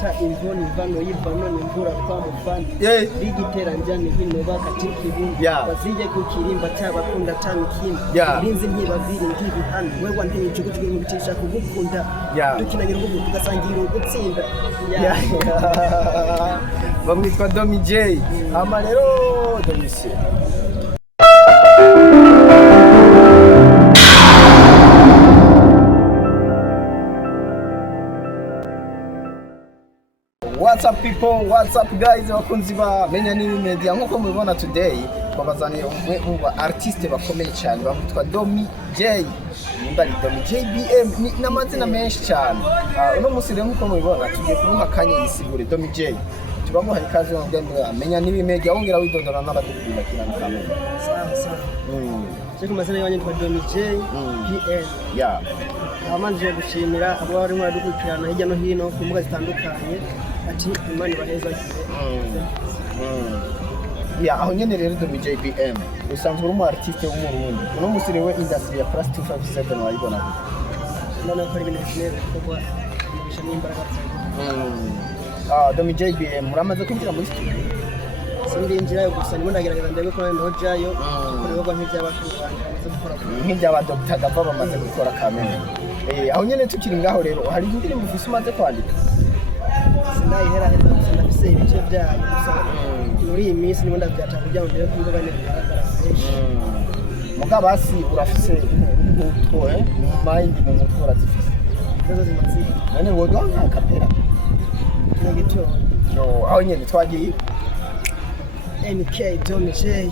bita imvoni vano y'ivano n'imvura kwa mufana bigitera njyane hino bakatika ibindi bazije kukirimba cyabakunda tamikini binzi ntibaviri ngibi hano wewe ntijugujwe mu bitisha kugukunda dukinanye urubugu tugasangira ugutsinda bamwitwa Domi J ama rero Domisie What's up people, what's up guys, bakunzi ba menya ni media nkuko mubibona today twabazaniye umwe mu artiste bakomeye cyane bamutwa Domi J ndari Domi JBM n'amazina menshi cyane uno musi rero nkuko mubibona tugiye kuvuga kanye yisigure Domi J tubamuha ikaze ngo menya ni media wongera widondora n'abadukunda kirana kamwe sawa Siko mazina yanye kwa Domi J PM abanje gushimira abo bari muri dukurikirana hirya no hino ku mbuga zitandukanye ati imani baheza aho nyene rero Domi JBM usanzwe uri mu artiste wo mu Burundi uno musi rewe industry ya plus 257 wayibona none ko ibintu byose kuko bisha n'imbaraga Domi JBM muramaze kwinjira muri studio sindinjira yo gusa ndimo ndagerageza ndebe ko ndo jayo kurebwa nk'iby'abakuru bamaze gukora nk'iby'aba Dr. Gava bamaze gukora kamene aho nyene tukiri ngaho rero hari indirimbo ufise umaze kwandika sindayihera heza gusa ndafise ibice byayo gusa muri iyi minsi ndimo ndabyata kugira ngo ndebe ko imboga n'ibigaragara muga basi urafise nk'utwo mind mu mutwe urazifise zo zimaze none wodo nka kapera no gito aho nyene twagiye NK Domi J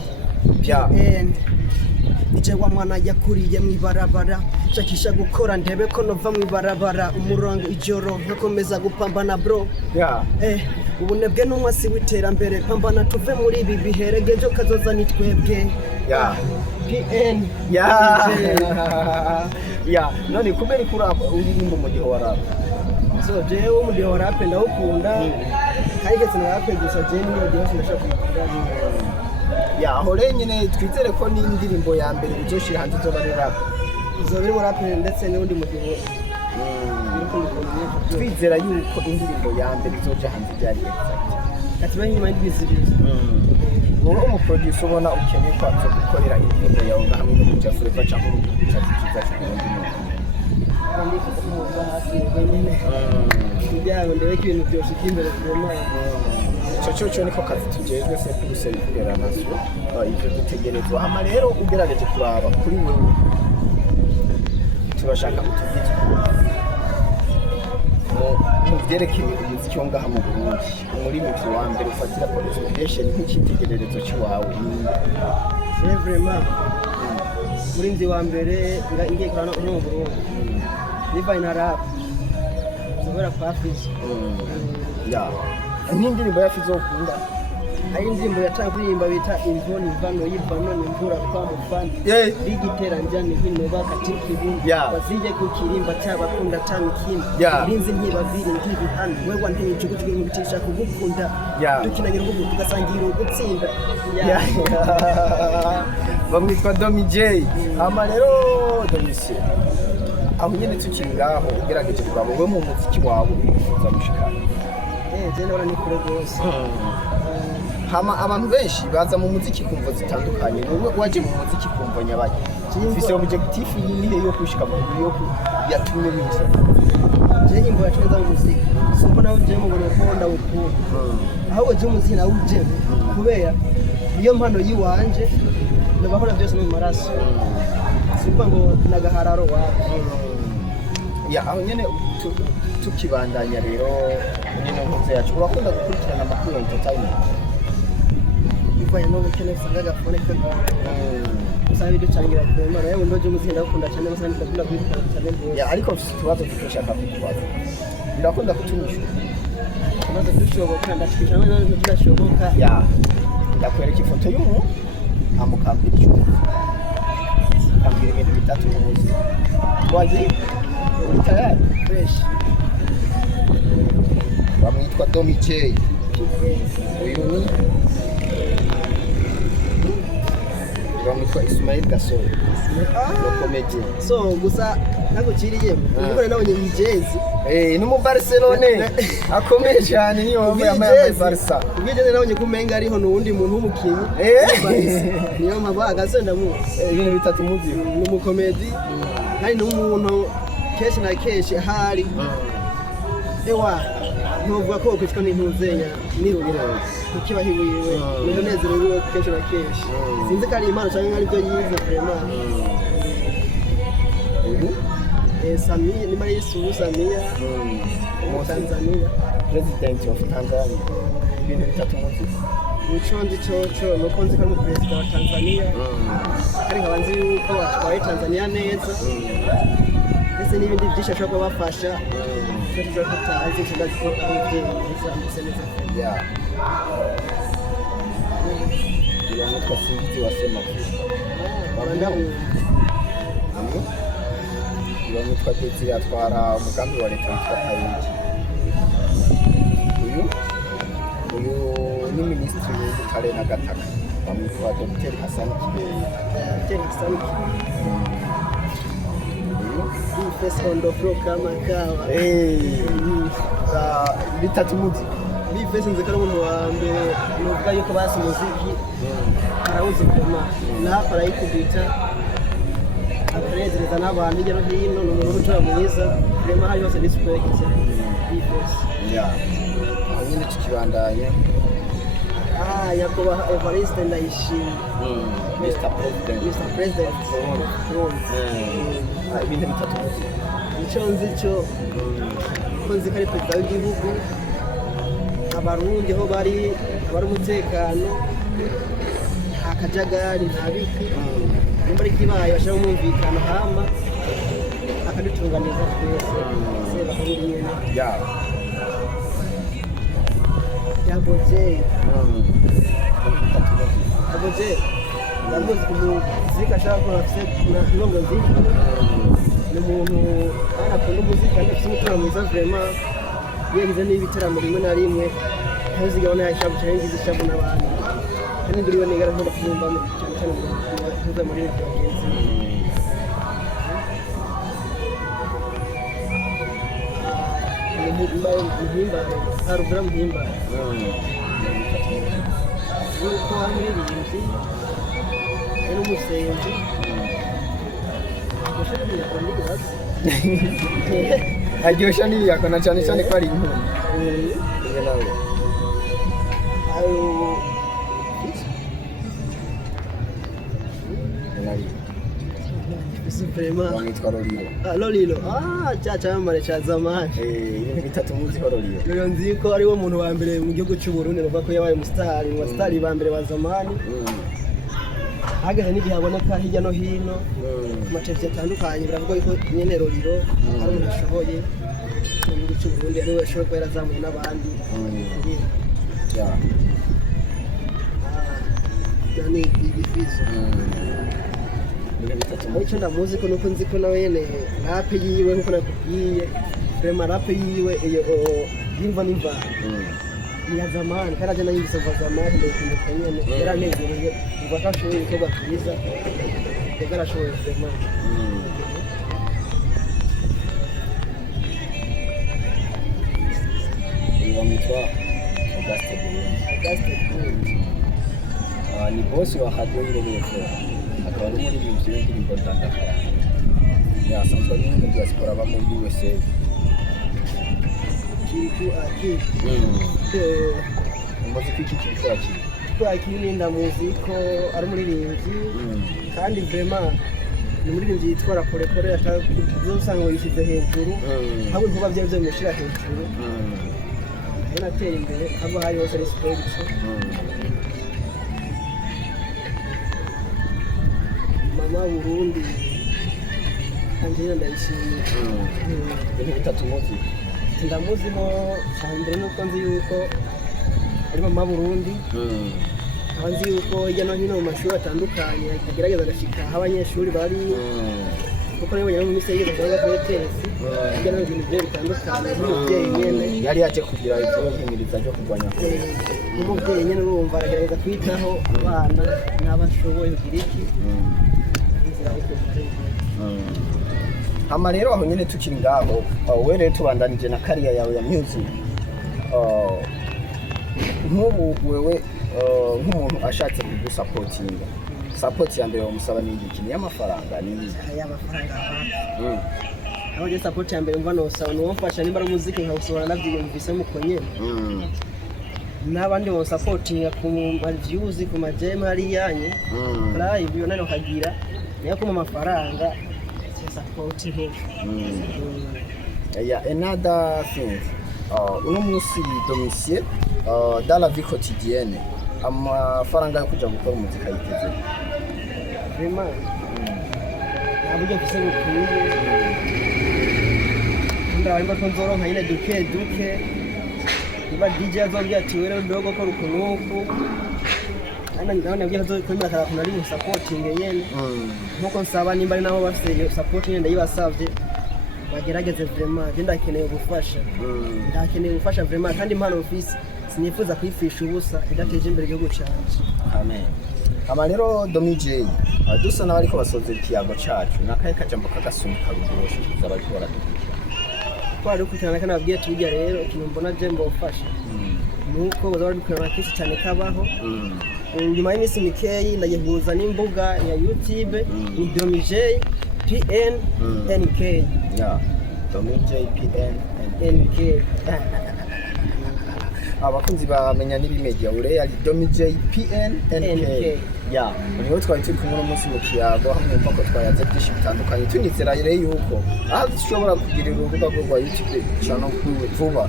and Ijewa mwana yakuriye mwibarabara shakisha gukora ndebe ko nova mwibarabara umurongo ijoro nkomeza gupambana bro ubunebwe n'umwasi witerambere pambana tuve muri ibi biheregejo kazoza nitwebwe PN none kubera kurapa uririmbo mu gihe warapa so jewe mu gihe warapa ndawukunda kayigeze na rap gusa je ni mu gihe sinashaka kuyikunda aho rero nyine twizere ko ni indirimbo ya mbere uzoshira hanze zo bari rap zo biri mu rap ndetse n'undi mu gihe twizera yuko indirimbo ya mbere izoja hanze byari ati bari nyuma y'ibizibiri wowe umuproducer ubona ukeneye ko azo gukorera indirimbo yawe hamwe no kuja Forever cyangwa mu gice kiza cy'Uburundi kandi ko mu hasi wenyine kugira ndebe ko ibintu byose imbere kuma cyo niko kazi tugejwe se kuruseri kurera nasyo ibyo dutegerezwa hama rero ugerageje kuraba kuri wewe turashaka utubwite mu byerekeye umuziki wo ngaha mu Burundi muri muvyo wa mbere ufatira presentation nk'ikitegererezo cy'iwawe vraiment muri nzi wa mbere ngiye kurana mu Burundi niba ina rap zobera kwa Afrika n'indirimbo ya Fizo ukunda ari indirimbo yatanga kuririmba bita imvoni vano y'ivano n'imvura kwa mufana bigitera njyane hino bakatika ibindi bazije kukirimba cyabakunda tamikini binzi ntibaviri ngibi hano wewe ntijugujwe mu bitisha kugukunda dukinanye urubugu tugasangira ugutsinda bamwitwa Domi J ama rero Domisie aho nyene tukiri ngaho ugerageje kuraba wowe mu muziki wawe uza gushikana jene ora ni kure gose hama abantu benshi baza mu muziki kumva zitandukanye wowe waje mu muziki kumva nyabaki ufise objectif yihe yo kushika mu yo yatumye bimisa je nyimbo yatweza mu muziki simbo nawe je mu bonda ukuru aho je muziki nawe uje kubera iyo mpano yiwanje ndabakora byose mu maraso simba ngo nagahararo wawe aho nyene tukibandanya rero nyine nkuze yacu urakunda gukurikirana amakuru ya entertainment bivanye no gukene usanga gafone ko sabi ducangira kwema rero ndoje muzinda gukunda cyane gusa ndakunda kwitana cyane ariko tubazo dushaka kukubaza ndakunda kutumisha tubazo dushoboka ndashikishana none tudashoboka ndakwereka ifoto y'umuntu amukambira icyo kambira ibintu bitatu mu buzima wagiye tayari fresh bamwitwa Domi J uyu ni bamwitwa Ismail Gasol no comedy so gusa nagukiriye ubwo nawe ni jazz numu Barcelone akomeye cyane niyo yambaye Barca ubwije nabonye kumenga ariho nuwundi muntu w'umukinyi niyo mabaga senda mu ibintu bitatu muzi n'umukomedi kandi n'umuntu kenshi na kenshi hari ewa ntuvuga ko kwitwa n'intuzenya nirubira kukibahiwiwe n'unezerewe kenshi na kenshi sinzi ko ari impano cyangwa ari byo yize vraiment Sami ni Maria Samia mu Tanzania president of Tanzania ibintu bitatu muzi Uchondi chocho nuko nzi ko ari president wa Tanzania ari nkabanzi yuko atwaye Tanzania neza ndetse n'ibindi byinshi ashobora kubafasha cyo kutazi kibazo ko ari neza ya yani twasindi wasema banda Ibani twatetse yatwara umugambi wa leta witwa Kayigi. Uyu ni minisitiri w'ubutare n'agataka bamwitwa Dr. Hassan Kibere. Uyu first round of rock amakawa. Bitatu muzi. Bifese nzeka n'umuntu wa mbere nuvuga yuko basi muziki arawuzi kuma na hapa arayikubita akarezereza n'abantu hirya no hino ni umuntu w'umuco mwiza rema hari hose respect bifese nyine tukibandanya yakoba Evariste ndayishimye Mr. President ibintu bitatu muzi icyo nzi cyo ko nzi ko ari perezida w'igihugu abarundi aho bari umutekano nta kajagari nta biti nimba ari kibaye bashaka umwumvikano hama akadutunganiza twese bakabiri nyene yaboje ndamuzi kumuzika ashaka ko afise nibongo nzika ni umuntu akunda umuzika kandi afise umutima mwiza vraiment yagize n'ibiteramo rimwe na rimwe ntazigabona yashabu cyane ngize ishabu n'abantu kandi nduriwe nigara nkunda kumva cyane cyane tuza muri leta muhimbare harubura muhimbare yuko amuririmbyi n'umusenzi aryoshya n'ibiyakona cyane cyane ko ari inkuru wamwitwa Lolilo cya cyamamare cya zamani ibintu bitatu muzi ko Lolilo nzi ko ari wo muntu wa mbere mu gihugu cy'u Burundi nuvuga ko yabaye umusitari mu basitari ba mbere ba zamani hagaze n'igihe aboneka hirya no hino ku mateleviziyo atandukanye biravuga yuko nyene Lolilo ari umuntu ashoboye mu gihugu cy'u Burundi ari we ashoboye kuba yarazamuye n'abandi yani ibifizo icyo ndamuzi ko nuko nzi ko nawe nyene rape yiwe nkuko nakubwiye vraiment rape yiwe iyo yimva nimva ya zamani kandi aje nayibise kuva zamani ndayikumbuka nyene yaranezereye uva ko ashoboye ibikorwa byiza reka arashoboye vraiment wamwitwa Auguste Burundi ni bosi wa radio ile akaba ari muri ibyo ndirimbo ndandakara yasanzwe ari mu diaspora ba muri USA umuziki kiki twakiri ndamuziko ari umuririmbyi kandi vraiment ni umuririmbyi yitwara kore atazosanga yishyize hejuru ahubwo ibikorwa byawe byo bimushyira hejuru yanatera imbere haba hari hose respect mama Burundi Angelina ndayishimiye ibintu bitatu muzi ndamuzimo cyane nuko nzi yuko ari mama Burundi abanzi yuko hirya no hino mu mashuri atandukanye agerageza agashika aho abanyeshuri bari kuko niyo banyura mu minsi yigeze kuba kuri tesi hirya no hino ibyo bitandukanye n'umubyeyi nyene yari yaje kugira ikibazo nk'imiriza cyo kurwanya n'umubyeyi nyene urumva aragerageza kwitaho abana n'abashoboye kugira iki hama rero aho nyene tukiri ngaho we rero tubandanije na career yawe ya music nk'ubu wewe nk'umuntu ashatse kugusapotinga support ya mbere umusaba ni iki? Ni amafaranga ni y'amafaranga aho je support ya mbere mva no sawa no mfasha nimba muziki nkawusohora navyiyumvise mukonye n'abandi bo supportinga ku views ku majema hari yanye live yo nano kagira niyo kuma amafaranga supporting yeah another thing uno musi domicile dans la vie quotidienne amafaranga yo kuja gukora umuziki ayiteze vraiment abuja mfise gukwiye ndabona ko nzoronka nyine duke niba DJ azongera ati wewe dogo ko rukunuku ana ndabona byo azokwemera kara kunari mu supporting yene nkuko nsaba nimba ari naho bafite iyo support nyine ndayibasavye bagerageze vraiment je ndakeneye gufasha vraiment kandi impano office sinifuza kwifisha ubusa idateje imbere igihugu cyacu. Amen. Ama rero Domi J dusa n'abariko basoza ikiyago cacu nakaye kajambo kagasumika rugoshe z'abariko baradukurikira twari kutirana kana babwiye tujya rero ikintu mbona je mbofasha nuko bazaba dukorana kisi cyane kabaho nyuma y'imisi mikeyi ndagihuza n'imbuga ya YouTube ni Domi J PN NK ya Domi J PN NK abakunzi bamenya n'ibimedia ure ari Domi J PN NK ya niho twari turi kumwe n'umunsi mu kiyago hamwe mpako twayaze byinshi bitandukanye tunizera rero yuko aho dushobora kugira urubuga rwa YouTube channel vuba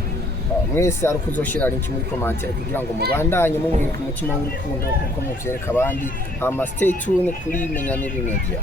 mwese ari kuzoshira link muri commentaire kugira ngo mubandanye mu mutima w'urukundo kuko muvyereka abandi ama stay tuned kuri menya n'ibimedia.